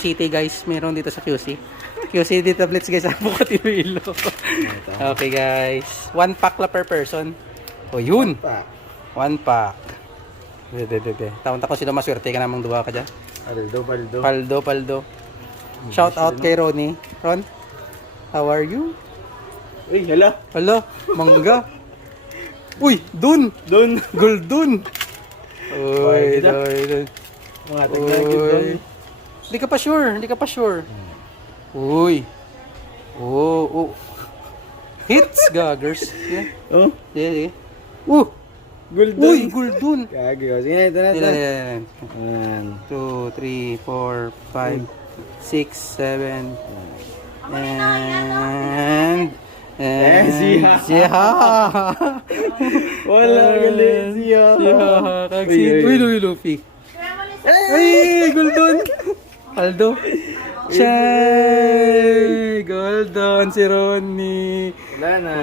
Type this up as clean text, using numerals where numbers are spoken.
City guys, meron dito sa QC. QC dito tablets guys, sa Bukati Iloilo. Okay guys, 1 pack la per person. O yun. 1 pack. Dede. Taon ko sila maswerte ka namang duwa ka dyan. Paldo. Shout out kay Ronnie. Ron, how are you? Uy, hala, mangga. Uy, dun. Goldun. Uy, dun. Mga tignan. Hindi ka pa sure. Uy. Oh. Hits, gaggers. Yeah. Oh, Yeah. Goldun. Uy, Goldun. Kagi. Sige, ito na. 1, 2, 3, 4, 5, 6, 7, and siya. Wala, galing. Siya. Uy, Luffy. Ay, Goldun. Aldo. Shay! Goldun si Ronnie. Wala na.